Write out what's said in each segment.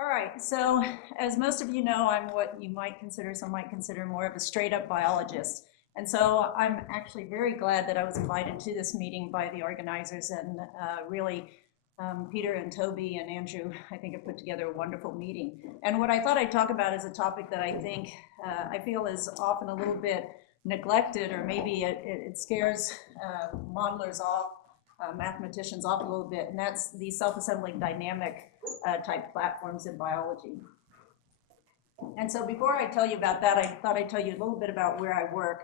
All right, so as most of you know, I'm what you might consider, some might consider more of a straight up biologist. And so I'm actually very glad that I was invited to this meeting by the organizers and really Peter and Toby and Andrew, I think have put together a wonderful meeting. And what I thought I'd talk about is a topic that I think, I feel is often a little bit neglected, or maybe it scares modelers off, mathematicians off a little bit, and that's the self-assembling dynamic type platforms in biology. And so before I tell you about that, I thought I'd tell you a little bit about where I work.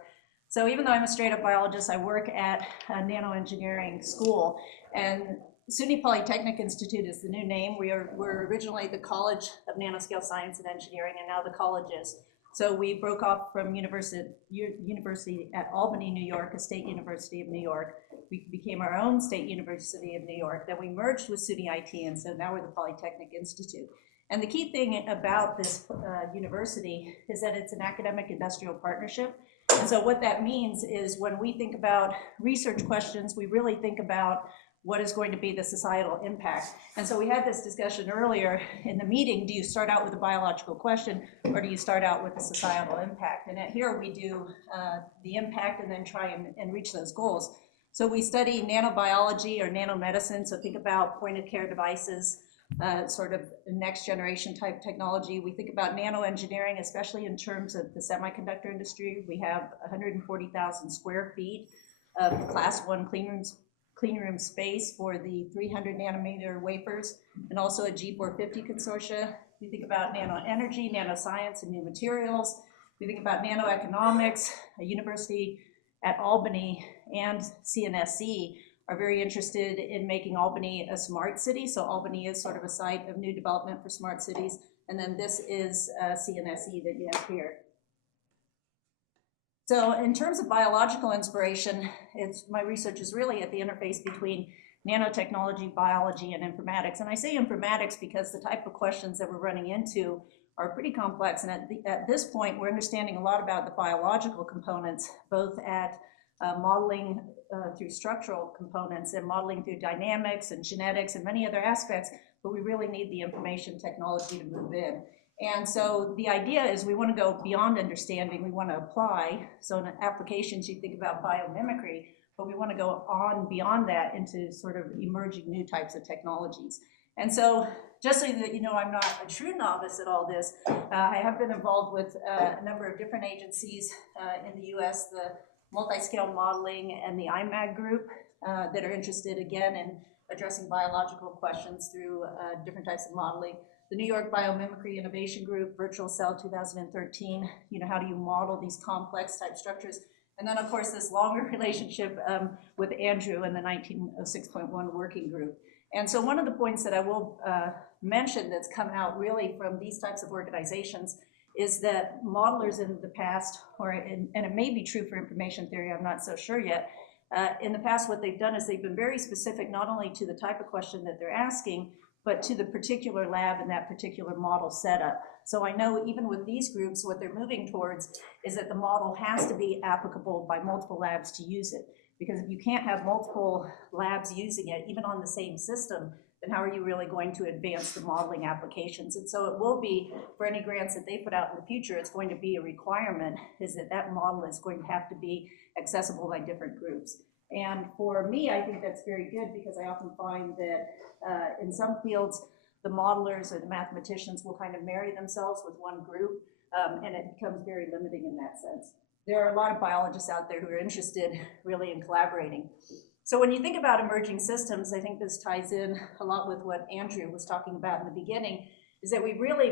So even though I'm a straight up biologist, I work at a nanoengineering school, and SUNY Polytechnic Institute is the new name. We're originally the College of Nanoscale Science and Engineering, and now the college is. So we broke off from University at Albany, New York, a state university of New York. We became our own state university of New York. Then we merged with SUNY IT, and so now we're the Polytechnic Institute. And the key thing about this university is that it's an academic industrial partnership. And so what that means is when we think about research questions, we really think about what is going to be the societal impact. And so we had this discussion earlier in the meeting, do you start out with a biological question or do you start out with a societal impact? And here we do the impact and then try and reach those goals. So we study nanobiology or nanomedicine, so think about point of care devices, sort of next generation type technology. We think about nanoengineering, especially in terms of the semiconductor industry. We have 140,000 square feet of class 1 clean room space for the 300 nanometer wafers, and also a G450 consortia. We think about nanoenergy, nanoscience, and new materials. We think about nanoeconomics. A university at Albany and CNSC are very interested in making Albany a smart city. So Albany is sort of a site of new development for smart cities. And then this is CNSC that you have here. So in terms of biological inspiration, my research is really at the interface between nanotechnology, biology, and informatics. And I say informatics because the type of questions that we're running into are pretty complex. And at this point, we're understanding a lot about the biological components, both at modeling through structural components and modeling through dynamics and genetics and many other aspects, but we really need the information technology to move in. And so the idea is we want to go beyond understanding, we want to apply. So in applications, you think about biomimicry, but we want to go on beyond that into sort of emerging new types of technologies. And so just so that you know, I'm not a true novice at all this, I have been involved with a number of different agencies in the US, the multi-scale modeling and the IMAG group that are interested again in addressing biological questions through different types of modeling. The New York Biomimicry Innovation Group, Virtual Cell 2013, how do you model these complex type structures? And then of course this longer relationship with Andrew and the 1906.1 working group. And so one of the points that I will mention that's come out really from these types of organizations is that modelers in the past, and it may be true for information theory, I'm not so sure yet, in the past what they've done is they've been very specific not only to the type of question that they're asking, but to the particular lab and that particular model setup. So I know even with these groups, what they're moving towards is that the model has to be applicable by multiple labs to use it. Because if you can't have multiple labs using it, even on the same system, then how are you really going to advance the modeling applications? And so it will be, for any grants that they put out in the future, it's going to be a requirement, is that that model is going to have to be accessible by different groups. And for me, I think that's very good because I often find that in some fields, the modelers or the mathematicians will kind of marry themselves with one group, and it becomes very limiting in that sense. There are a lot of biologists out there who are interested really in collaborating. So when you think about emerging systems, I think this ties in a lot with what Andrew was talking about in the beginning, is that we've really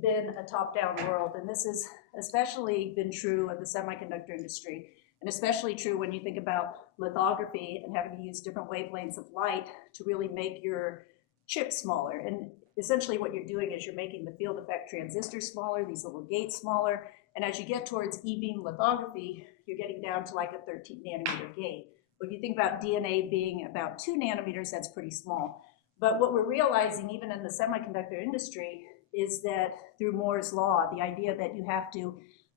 been a top-down world, and this has especially been true of the semiconductor industry, and especially true when you think about lithography and having to use different wavelengths of light to really make your chip smaller. And essentially what you're doing is you're making the field effect transistors smaller, these little gates smaller, and as you get towards e-beam lithography, you're getting down to like a 13 nanometer gate. But if you think about DNA being about 2 nanometers, that's pretty small. But what we're realizing even in the semiconductor industry is that through Moore's law, the idea that you have to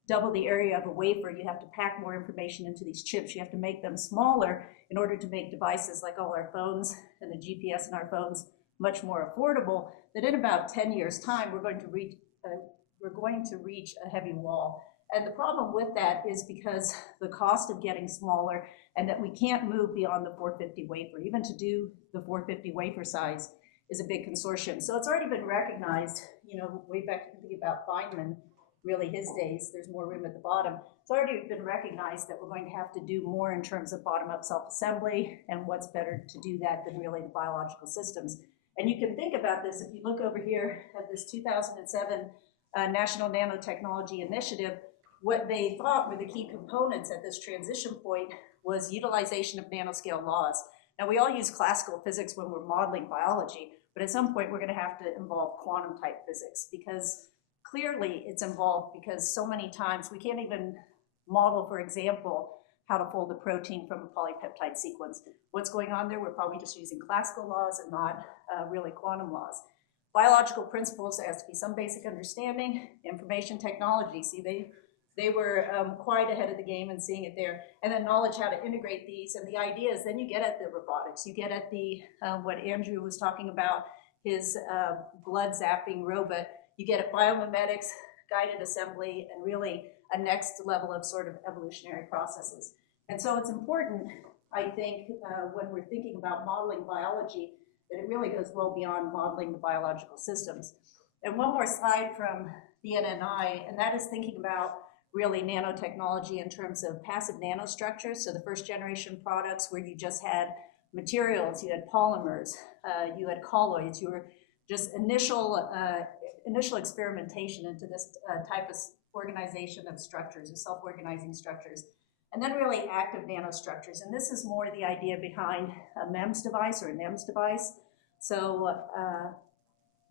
double the area of a wafer, you have to pack more information into these chips, you have to make them smaller in order to make devices like all our phones and the GPS in our phones much more affordable, that in about 10 years' time, we're going to reach a heavy wall. And the problem with that is because the cost of getting smaller and that we can't move beyond the 450 wafer. Even to do the 450 wafer size is a big consortium. So it's already been recognized, you know, way back thinking about Feynman, really his days, there's more room at the bottom. It's already been recognized that we're going to have to do more in terms of bottom-up self-assembly, and what's better to do that than really the biological systems. And you can think about this if you look over here at this 2007 National Nanotechnology Initiative. What they thought were the key components at this transition point was utilization of nanoscale laws. Now, we all use classical physics when we're modeling biology, but at some point we're going to have to involve quantum type physics, because clearly it's involved, because so many times we can't even model, for example, how to fold a protein from a polypeptide sequence. What's going on there? We're probably just using classical laws and not really quantum laws. Biological principles, there has to be some basic understanding. Information technology, see, they were quite ahead of the game and seeing it there. And then knowledge how to integrate these. And the idea is then you get at the robotics. You get at the, what Andrew was talking about, his blood zapping robot. You get at biomimetics, guided assembly, and really a next level of sort of evolutionary processes. And so it's important, I think, when we're thinking about modeling biology, that it really goes well beyond modeling the biological systems. And one more slide from BNNI, and that is thinking about really nanotechnology in terms of passive nanostructures. So the first generation products where you just had materials, you had polymers, you had colloids, you were just initial experimentation into this type of organization of structures, or self-organizing structures. And then really active nanostructures. And this is more the idea behind a MEMS device or a NEMS device. So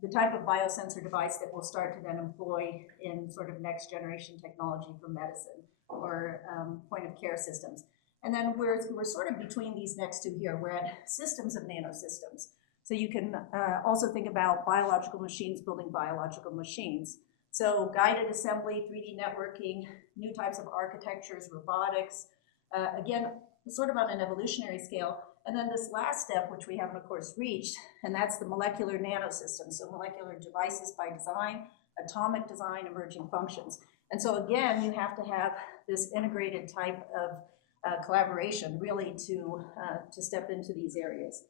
the type of biosensor device that we'll start to then employ in sort of next generation technology for medicine or point of care systems. And then we're sort of between these next two here. We're at systems of nanosystems. So you can also think about biological machines building biological machines. So guided assembly, 3D networking, new types of architectures, robotics, again, sort of on an evolutionary scale. And then this last step, which we haven't, of course, reached, and that's the molecular nanosystems. So molecular devices by design, atomic design, emerging functions. And so again, you have to have this integrated type of collaboration really to step into these areas.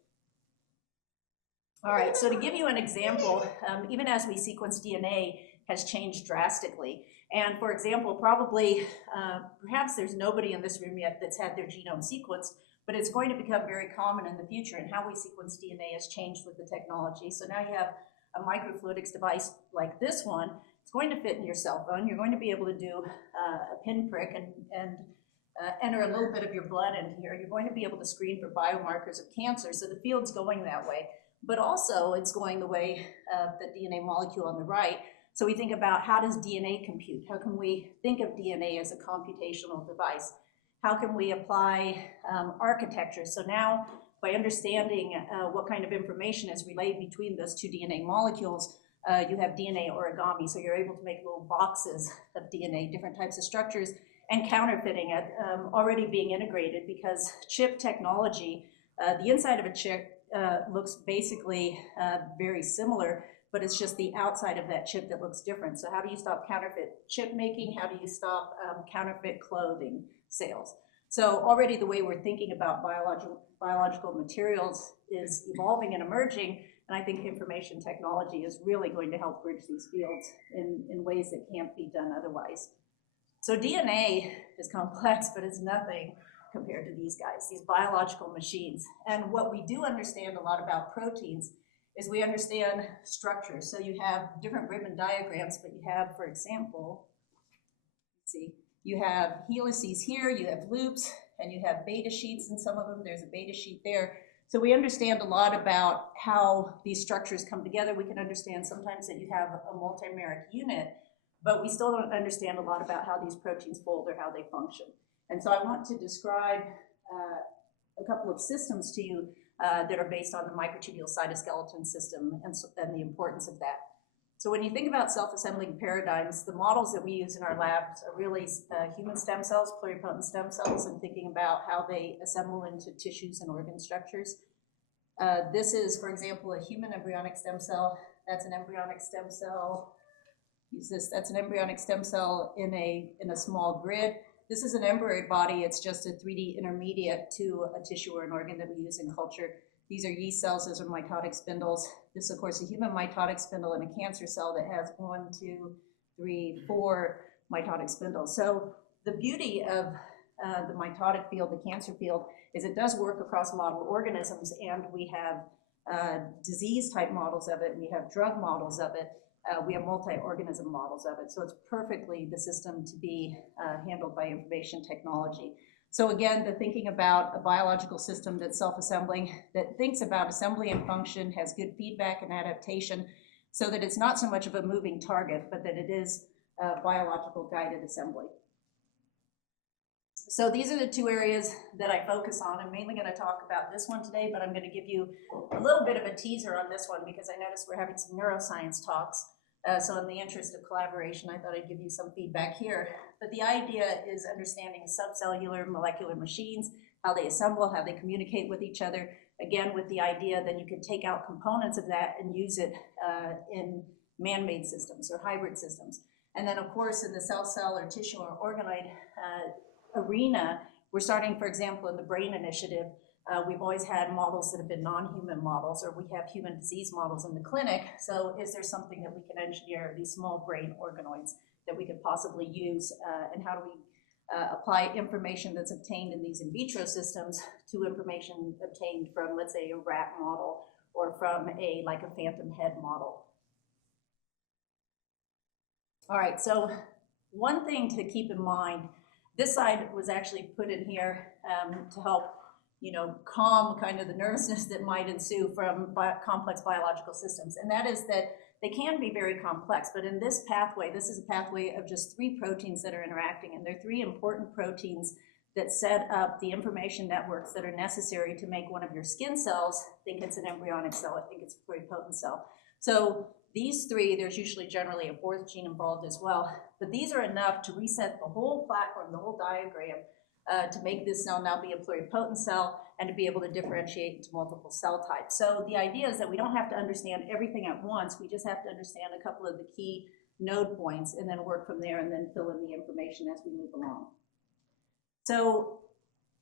All right, so to give you an example, even as we sequence DNA has changed drastically. And for example, probably, perhaps there's nobody in this room yet that's had their genome sequenced, but it's going to become very common in the future, and how we sequence DNA has changed with the technology. So now you have a microfluidics device like this one. It's going to fit in your cell phone. You're going to be able to do a pinprick and enter a little bit of your blood in here. You're going to be able to screen for biomarkers of cancer. So the field's going that way. But also it's going the way of the DNA molecule on the right. So we think about, how does DNA compute? How can we think of DNA as a computational device? How can we apply architecture? So now, by understanding what kind of information is relayed between those two DNA molecules, you have DNA origami. So you're able to make little boxes of DNA, different types of structures, and counterfeiting it already being integrated, because chip technology, the inside of a chip looks basically very similar, but it's just the outside of that chip that looks different. So how do you stop counterfeit chip making? How do you stop counterfeit clothing sales? So already the way we're thinking about biological materials is evolving and emerging, and I think information technology is really going to help bridge these fields in ways that can't be done otherwise. So DNA is complex, but it's nothing compared to these guys, these biological machines. And what we do understand a lot about proteins is we understand structures. So you have different ribbon diagrams, but you have, for example, let's see, you have helices here, you have loops, and you have beta sheets in some of them. There's a beta sheet there. So we understand a lot about how these structures come together. We can understand sometimes that you have a multimeric unit, but we still don't understand a lot about how these proteins fold or how they function. And so I want to describe a couple of systems to you that are based on the microtubule cytoskeleton system and the importance of that. So when you think about self-assembling paradigms, the models that we use in our labs are really human stem cells, pluripotent stem cells, and thinking about how they assemble into tissues and organ structures. This is, for example, a human embryonic stem cell. That's an embryonic stem cell. Use this, that's an embryonic stem cell in a small grid. This is an embryoid body. It's just a 3D intermediate to a tissue or an organ that we use in culture. These are yeast cells, those are mitotic spindles. This, of course, a human mitotic spindle and a cancer cell that has 1, 2, 3, 4 mitotic spindles. So the beauty of the mitotic field, the cancer field, is it does work across model organisms, and we have disease type models of it, we have drug models of it, we have multi-organism models of it. So it's perfectly the system to be handled by information technology. So again, the thinking about a biological system that's self-assembling, that thinks about assembly and function, has good feedback and adaptation, so that it's not so much of a moving target, but that it is biological guided assembly. So these are the two areas that I focus on. I'm mainly going to talk about this one today, but I'm going to give you a little bit of a teaser on this one because I noticed we're having some neuroscience talks. So in the interest of collaboration, I thought I'd give you some feedback here. But the idea is understanding subcellular molecular machines, how they assemble, how they communicate with each other. Again, with the idea that you could take out components of that and use it in man-made systems or hybrid systems. And then, of course, in the cell or tissue or organoid arena, we're starting, for example, in the brain initiative, we've always had models that have been non-human models, or we have human disease models in the clinic. So is there something that we can engineer, these small brain organoids, that we could possibly use, and how do we apply information that's obtained in these in vitro systems to information obtained from, let's say, a rat model or from like a phantom head model. All right, so one thing to keep in mind, this slide was actually put in here to help, calm kind of the nervousness that might ensue from complex biological systems. And that is that they can be very complex, but in this pathway, this is a pathway of just 3 proteins that are interacting, and they're 3 important proteins that set up the information networks that are necessary to make one of your skin cells think it's an embryonic cell, I think it's a pluripotent cell. So these 3, there's usually generally a 4th gene involved as well, but these are enough to reset the whole platform, the whole diagram, to make this cell now be a pluripotent cell and to be able to differentiate into multiple cell types. So the idea is that we don't have to understand everything at once, we just have to understand a couple of the key node points and then work from there and then fill in the information as we move along. So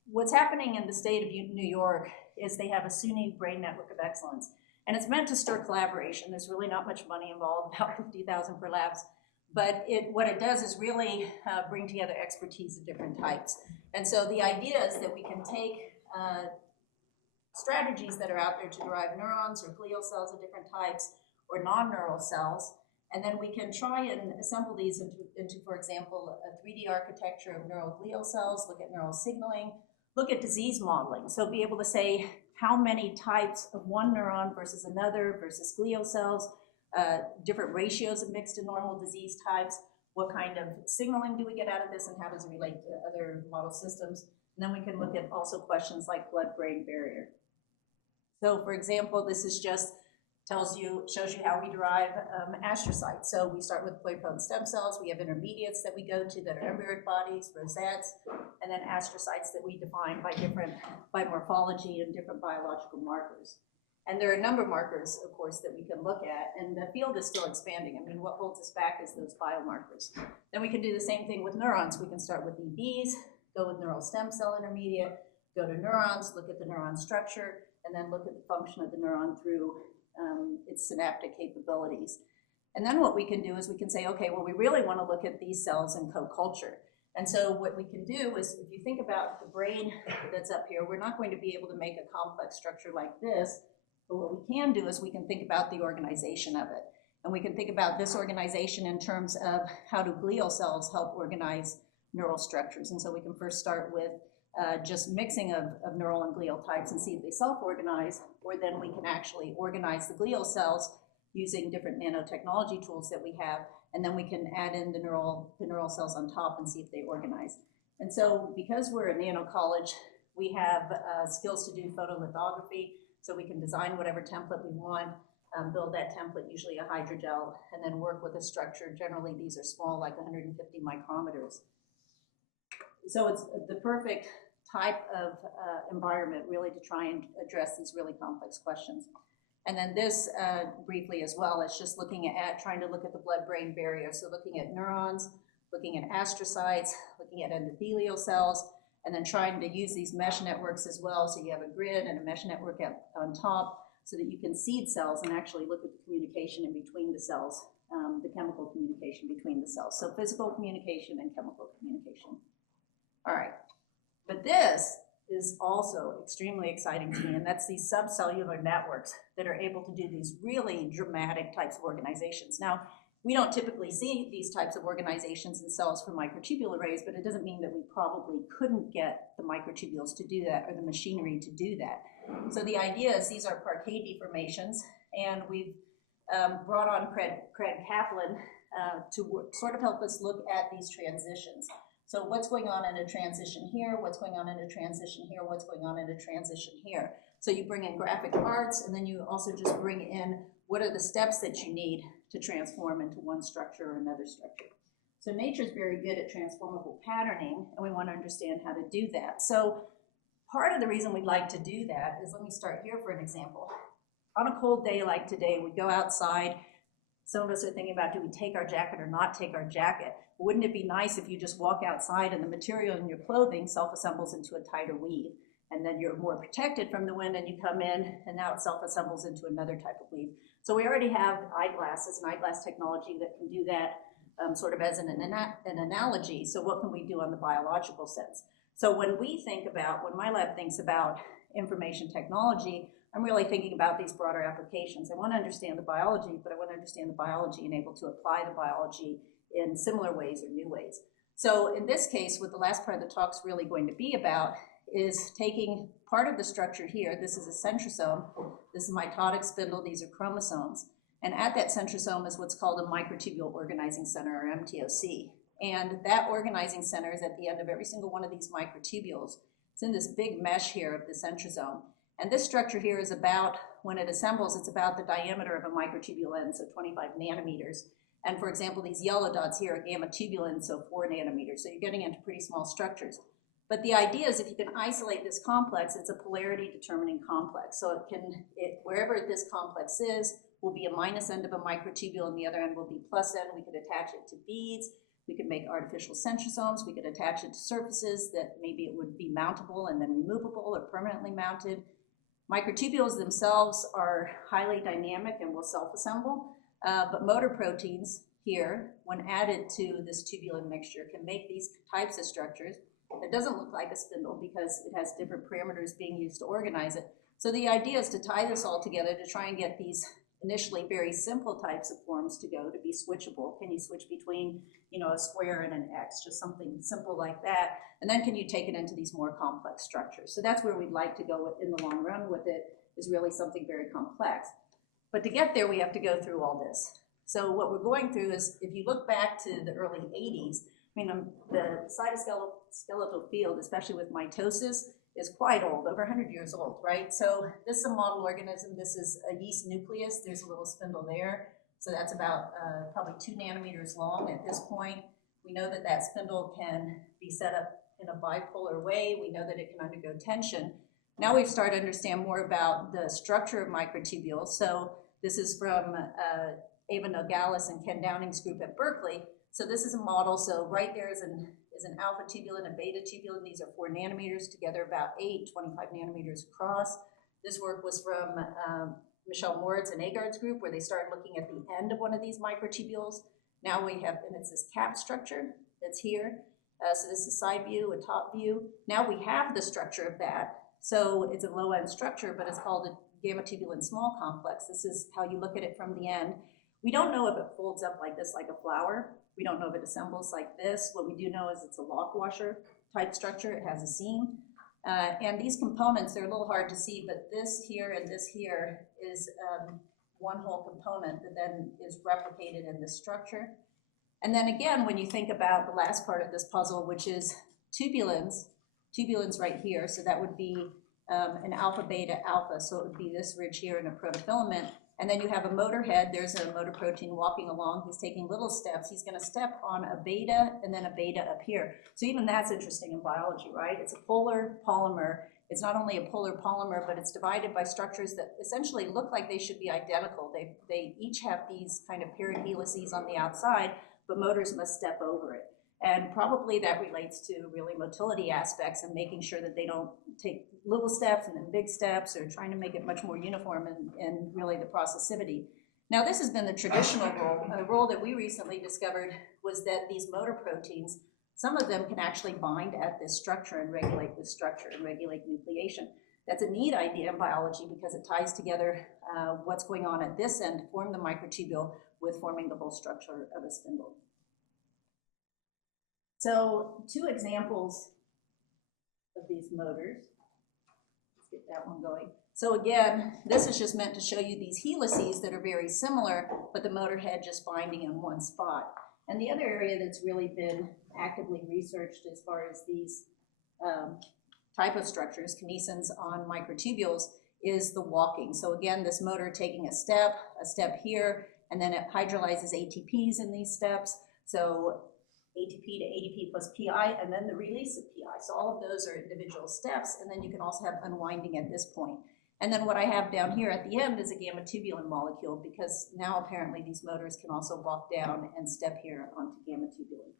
what's happening in the state of New York is they have a SUNY Brain Network of Excellence. And it's meant to stir collaboration. There's really not much money involved, about $50,000 per labs. But what it does is really bring together expertise of different types. And so the idea is that we can take strategies that are out there to derive neurons or glial cells of different types or non-neural cells, and then we can try and assemble these into, for example, a 3D architecture of neural glial cells, look at neural signaling, look at disease modeling. So be able to say how many types of one neuron versus another versus glial cells, different ratios of mixed and normal disease types, what kind of signaling do we get out of this and how does it relate to other model systems. And then we can look at also questions like blood-brain barrier. So for example, this is just shows you how we derive astrocytes. So we start with pluripotent stem cells, we have intermediates that we go to that are embryoid bodies, rosettes, and then astrocytes that we define by morphology and different biological markers. And there are a number of markers, of course, that we can look at, and the field is still expanding. I mean, what holds us back is those biomarkers. Then we can do the same thing with neurons. We can start with EBs, go with neural stem cell intermediate, go to neurons, look at the neuron structure, and then look at the function of the neuron through its synaptic capabilities. And then what we can do is we can say, okay, well, we really want to look at these cells in co-culture. And so what we can do is, if you think about the brain that's up here, we're not going to be able to make a complex structure like this, but what we can do is we can think about the organization of it. And we can think about this organization in terms of how do glial cells help organize neural structures. And so we can first start with just mixing of neural and glial types and see if they self-organize, or then we can actually organize the glial cells using different nanotechnology tools that we have, and then we can add in the neural cells on top and see if they organize. And so because we're a nano college, we have skills to do photolithography, so we can design whatever template we want, build that template, usually a hydrogel, and then work with a structure. Generally, these are small, like 150 micrometers. So it's the perfect type of environment, really, to try and address these really complex questions. And then this, briefly as well, is just looking at, trying to look at the blood-brain barrier. So looking at neurons, looking at astrocytes, looking at endothelial cells, and then trying to use these mesh networks as well. So you have a grid and a mesh network on top so that you can seed cells and actually look at the communication in between the cells, the chemical communication between the cells. So physical communication and chemical communication. All right, but this is also extremely exciting to me, and that's these subcellular networks that are able to do these really dramatic types of organizations. Now, we don't typically see these types of organizations in cells from microtubule arrays, but it doesn't mean that we probably couldn't get the microtubules to do that or the machinery to do that. So the idea is these are parquet deformations, and we've brought on Craig Kaplan to sort of help us look at these transitions. So what's going on in a transition here, what's going on in a transition here, what's going on in a transition here. So you bring in graphic arts, and then you also just bring in what are the steps that you need to transform into one structure or another structure. So nature's very good at transformable patterning, and we want to understand how to do that. So part of the reason we'd like to do that is, let me start here for an example. On a cold day like today, we go outside. Some of us are thinking about, do we take our jacket or not take our jacket? Wouldn't it be nice if you just walk outside and the material in your clothing self-assembles into a tighter weave, and then you're more protected from the wind, and you come in and now it self-assembles into another type of weave. So we already have eyeglasses and eyeglass technology that can do that sort of as an analogy. So what can we do on the biological sense? So when we think about, when my lab thinks about information technology, I'm really thinking about these broader applications. I want to understand the biology, but I want to understand the biology and able to apply the biology in similar ways or new ways. So in this case, what the last part of the talk's really going to be about is taking part of the structure here. This is a centrosome. This is a mitotic spindle. These are chromosomes. And at that centrosome is what's called a microtubule organizing center, or MTOC. And that organizing center is at the end of every single one of these microtubules. It's in this big mesh here of the centrosome. And this structure here is about, when it assembles, it's about the diameter of a microtubule end, so 25 nanometers. And for example, these yellow dots here are gamma tubulins, so 4 nanometers. So you're getting into pretty small structures. But the idea is if you can isolate this complex, it's a polarity determining complex. So wherever this complex is, will be a minus end of a microtubule, and the other end will be plus end. We could attach it to beads. We could make artificial centrosomes. We could attach it to surfaces that maybe it would be mountable and then removable or permanently mounted. Microtubules themselves are highly dynamic and will self-assemble, but motor proteins here, when added to this tubulin mixture, can make these types of structures. It doesn't look like a spindle because it has different parameters being used to organize it. So the idea is to tie this all together to try and get these initially very simple types of forms to go to be switchable. Can you switch between, a square and an X, just something simple like that? And then can you take it into these more complex structures? So that's where we'd like to go in the long run with it, is really something very complex. But to get there, we have to go through all this. So what we're going through is, if you look back to the early 80s, the cytoskeletal field, especially with mitosis, is quite old, over 100 years old, right? So this is a model organism. This is a yeast nucleus. There's a little spindle there. So that's about probably 2 nanometers long at this point. We know that that spindle can be set up in a bipolar way. We know that it can undergo tension. Now we've started to understand more about the structure of microtubules. So this is from Ava Nogales and Ken Downing's group at Berkeley. So this is a model. So right there is an alpha tubulin and beta tubulin. These are 4 nanometers together, about 25 nanometers across. This work was from Michelle Moritz and Agard's group, where they started looking at the end of one of these microtubules. Now we have, and it's this cap structure that's here. So this is side view, a top view. Now we have the structure of that. So it's a low end structure, but it's called a gamma tubulin small complex. This is how you look at it from the end. We don't know if it folds up like this, like a flower. We don't know if it assembles like this. What we do know is it's a lock washer type structure. It has a seam. And these components, they're a little hard to see, but this here and this here is one whole component that then is replicated in this structure. And then again, when you think about the last part of this puzzle, which is tubulins right here, so that would be an alpha, beta, alpha, so it would be this ridge here in a protofilament. And then you have a motor head. There's a motor protein walking along. He's taking little steps. He's going to step on a beta and then a beta up here. So even that's interesting in biology, right? It's a polar polymer. It's not only a polar polymer, but it's divided by structures that essentially look like they should be identical. They each have these kind of paired helices on the outside, but motors must step over it. And probably that relates to really motility aspects and making sure that they don't take little steps and then big steps, or trying to make it much more uniform in really the processivity. Now, this has been the traditional role. A role that we recently discovered was that these motor proteins, some of them can actually bind at this structure and regulate this structure and regulate nucleation. That's a neat idea in biology because it ties together what's going on at this end to form the microtubule with forming the whole structure of a spindle. So 2 examples of these motors. Let's get that one going. So again, this is just meant to show you these helices that are very similar, but the motor head just binding in one spot. And the other area that's really been actively researched as far as these type of structures, kinesins on microtubules, is the walking. So again, this motor taking a step here, and then it hydrolyzes ATPs in these steps. So ATP to ADP plus PI, and then the release of PI. So all of those are individual steps, and then you can also have unwinding at this point. And then what I have down here at the end is a gamma tubulin molecule, because now apparently these motors can also walk down and step here onto gamma tubulin.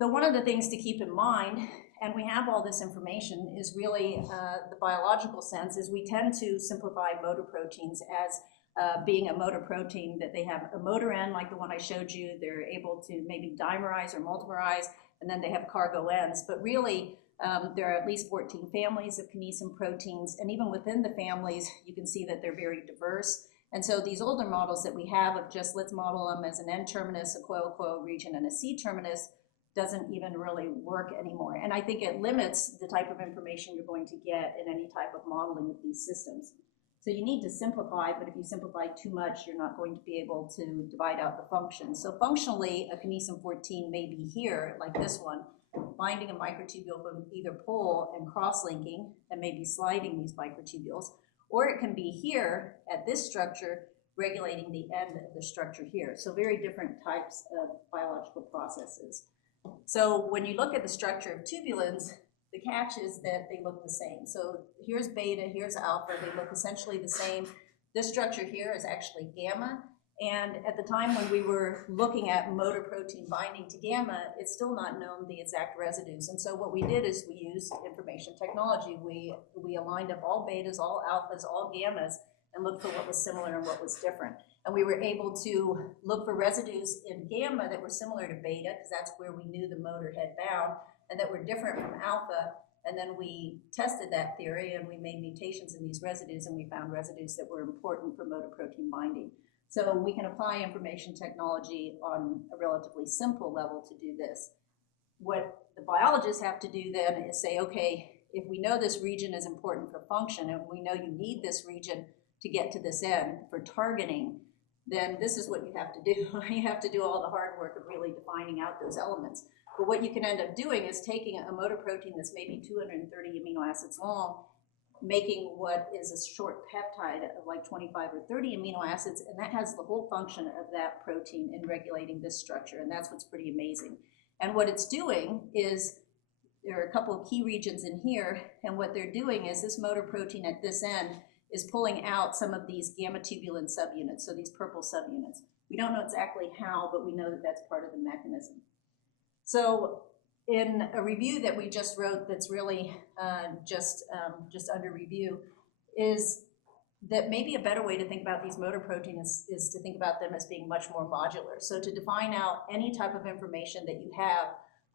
So one of the things to keep in mind, and we have all this information, is really the biological sense, is we tend to simplify motor proteins as being a motor protein that they have a motor end, like the one I showed you. They're able to maybe dimerize or multimerize, and then they have cargo ends. But really, there are at least 14 families of kinesin proteins, and even within the families, you can see that they're very diverse. And so these older models that we have of just let's model them as an N-terminus, a coil-coil region, and a C-terminus doesn't even really work anymore. And I think it limits the type of information you're going to get in any type of modeling of these systems. So you need to simplify, but if you simplify too much, you're not going to be able to divide out the functions. So functionally, a kinesin 14 may be here, like this one, binding a microtubule from either pole and cross-linking and maybe sliding these microtubules, or it can be here at this structure, regulating the end of the structure here. So very different types of biological processes. So when you look at the structure of tubulins, the catch is that they look the same. So here's beta, here's alpha, they look essentially the same. This structure here is actually gamma. And at the time when we were looking at motor protein binding to gamma, it's still not known the exact residues. And so what we did is we used information technology. We aligned up all betas, all alphas, all gammas, and looked for what was similar and what was different. And we were able to look for residues in gamma that were similar to beta, because that's where we knew the motor had bound, and that were different from alpha. And then we tested that theory, and we made mutations in these residues, and we found residues that were important for motor protein binding. So we can apply information technology on a relatively simple level to do this. What the biologists have to do then is say, okay, if we know this region is important for function, and we know you need this region to get to this end for targeting, then this is what you have to do. You have to do all the hard work of really defining out those elements. But what you can end up doing is taking a motor protein that's maybe 230 amino acids long, making what is a short peptide of like 25 or 30 amino acids, and that has the whole function of that protein in regulating this structure, and that's what's pretty amazing. And what it's doing is, there are a couple of key regions in here, and what they're doing is this motor protein at this end is pulling out some of these gamma tubulin subunits, so these purple subunits. We don't know exactly how, but we know that that's part of the mechanism. So in a review that we just wrote that's really just under review, is that maybe a better way to think about these motor proteins is to think about them as being much more modular. So to define out any type of information that you have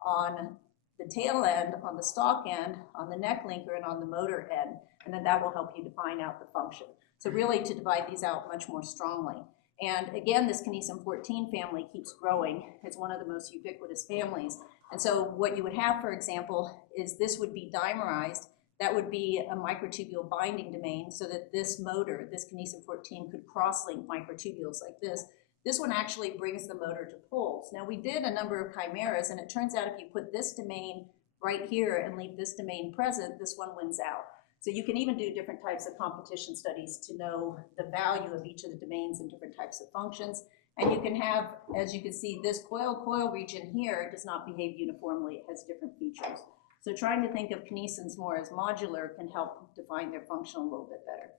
on the tail end, on the stalk end, on the neck linker, and on the motor end, and then that will help you define out the function. So really to divide these out much more strongly. And again, this kinesin 14 family keeps growing. It's one of the most ubiquitous families. And so what you would have, for example, is this would be dimerized. That would be a microtubule binding domain, so that this motor, this kinesin 14, could cross-link microtubules like this. This one actually brings the motor to poles. Now, we did a number of chimeras, and it turns out if you put this domain right here and leave this domain present, this one wins out. So you can even do different types of competition studies to know the value of each of the domains and different types of functions. And you can have, as you can see, this coil-coil region here does not behave uniformly. It has different features. So trying to think of kinesins more as modular can help define their function a little bit better.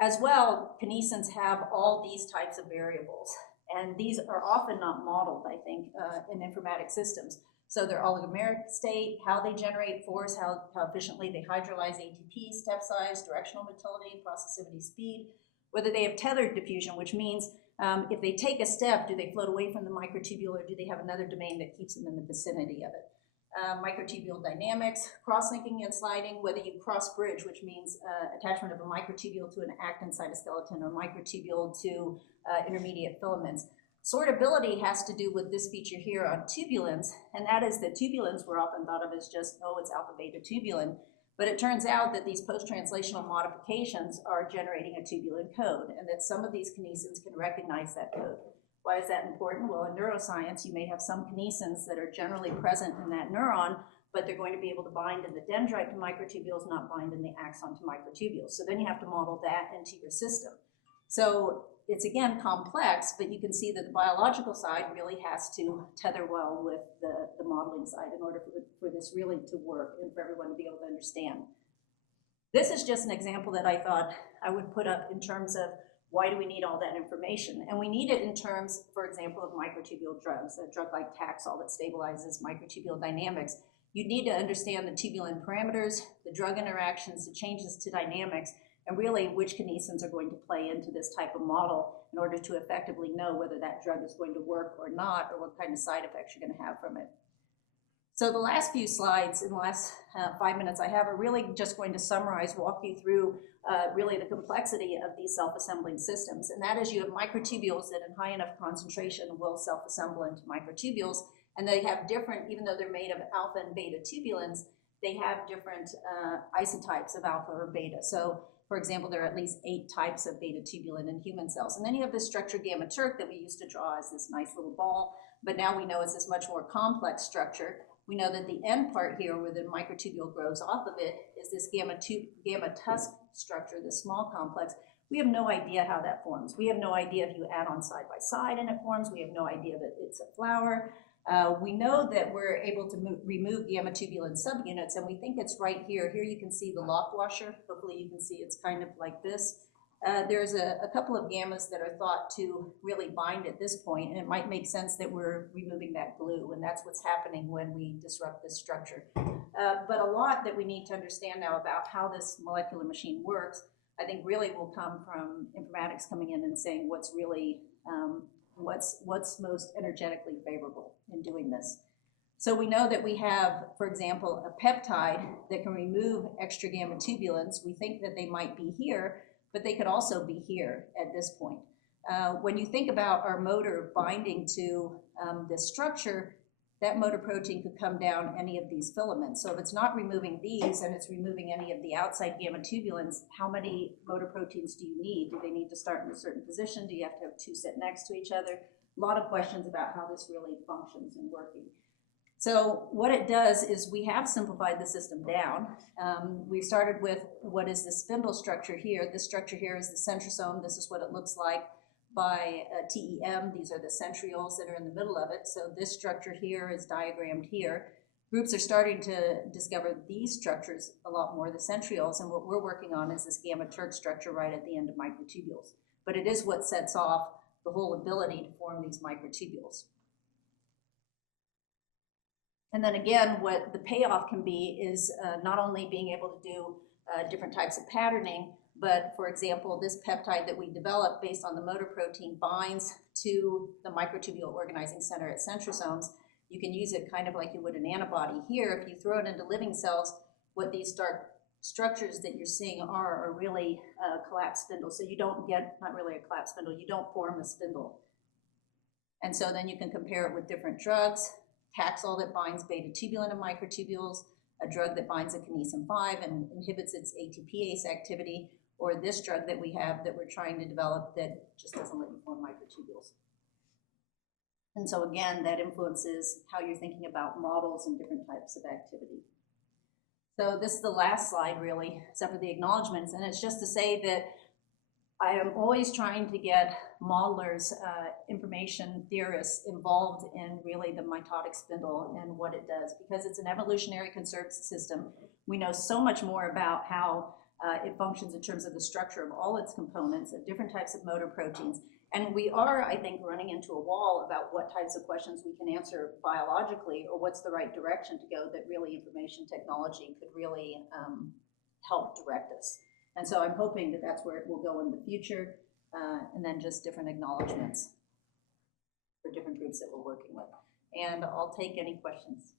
As well, kinesins have all these types of variables, and these are often not modeled, I think, in informatic systems. So their oligomeric state, how they generate force, how efficiently they hydrolyze ATP, step size, directional motility, processivity speed, whether they have tethered diffusion, which means if they take a step, do they float away from the microtubule, or do they have another domain that keeps them in the vicinity of it? Microtubule dynamics, cross-linking and sliding, whether you cross-bridge, which means attachment of a microtubule to an actin cytoskeleton or microtubule to intermediate filaments. Sortability has to do with this feature here on tubulins, and that is that tubulins were often thought of as just, oh, it's alpha-beta tubulin, but it turns out that these post-translational modifications are generating a tubulin code, and that some of these kinesins can recognize that code. Why is that important? Well, in neuroscience, you may have some kinesins that are generally present in that neuron, but they're going to be able to bind in the dendrite to microtubules, not bind in the axon to microtubules. So then you have to model that into your system. So it's, again, complex, but you can see that the biological side really has to tether well with the modeling side in order for this really to work and for everyone to be able to understand. This is just an example that I thought I would put up in terms of why do we need all that information? And we need it in terms, for example, of microtubule drugs, a drug like Taxol that stabilizes microtubule dynamics. You need to understand the tubulin parameters, the drug interactions, the changes to dynamics, and really which kinesins are going to play into this type of model in order to effectively know whether that drug is going to work or not, or what kind of side effects you're going to have from it. So the last few slides in the last 5 minutes I have are really just going to summarize, walk you through really the complexity of these self-assembling systems. And that is, you have microtubules that in high enough concentration will self-assemble into microtubules, and they have different, even though they're made of alpha and beta tubulins, they have different isotypes of alpha or beta. So for example, there are at least 8 types of beta tubulin in human cells. And then you have this structure gamma Turk that we used to draw as this nice little ball, but now we know it's this much more complex structure. We know that the end part here, where the microtubule grows off of it, is this gamma tusk structure, this small complex. We have no idea how that forms. We have no idea if you add on side by side and it forms. We have no idea that it's a flower. We know that we're able to remove gamma tubulin subunits, and we think it's right here. Here you can see the lock washer. Hopefully you can see it's kind of like this. There's a couple of gammas that are thought to really bind at this point, and it might make sense that we're removing that glue, and that's what's happening when we disrupt this structure. But a lot that we need to understand now about how this molecular machine works, I think really will come from informatics coming in and saying what's really, what's most energetically favorable in doing this. So we know that we have, for example, a peptide that can remove extra gamma tubulins. We think that they might be here, but they could also be here at this point. When you think about our motor binding to this structure, that motor protein could come down any of these filaments. So if it's not removing these and it's removing any of the outside gamma tubulins, how many motor proteins do you need? Do they need to start in a certain position? Do you have to have 2 sit next to each other? A lot of questions about how this really functions and working. So what it does is we have simplified the system down. We started with what is the spindle structure here. This structure here is the centrosome. This is what it looks like by TEM. These are the centrioles that are in the middle of it. So this structure here is diagrammed here. Groups are starting to discover these structures a lot more, the centrioles, and what we're working on is this gamma Turk structure right at the end of microtubules. But it is what sets off the whole ability to form these microtubules. And then again, what the payoff can be is not only being able to do different types of patterning, but for example, this peptide that we developed based on the motor protein binds to the microtubule organizing center at centrosomes. You can use it kind of like you would an antibody here. If you throw it into living cells, what these dark structures that you're seeing are really collapsed spindles. So you don't get, not really a collapsed spindle, you don't form a spindle. And so then you can compare it with different drugs. Taxol that binds beta tubulin to microtubules, a drug that binds a kinesin 5 and inhibits its ATPase activity, or this drug that we have that we're trying to develop that just doesn't let you form microtubules. And so again, that influences how you're thinking about models and different types of activity. So this is the last slide really, except for the acknowledgements, and it's just to say that I am always trying to get modelers, information theorists involved in really the mitotic spindle and what it does, because it's an evolutionary conserved system. We know so much more about how it functions in terms of the structure of all its components, of different types of motor proteins. And we are, I think, running into a wall about what types of questions we can answer biologically, or what's the right direction to go that really information technology could really help direct us. And so I'm hoping that that's where it will go in the future, and then just different acknowledgements for different groups that we're working with. And I'll take any questions.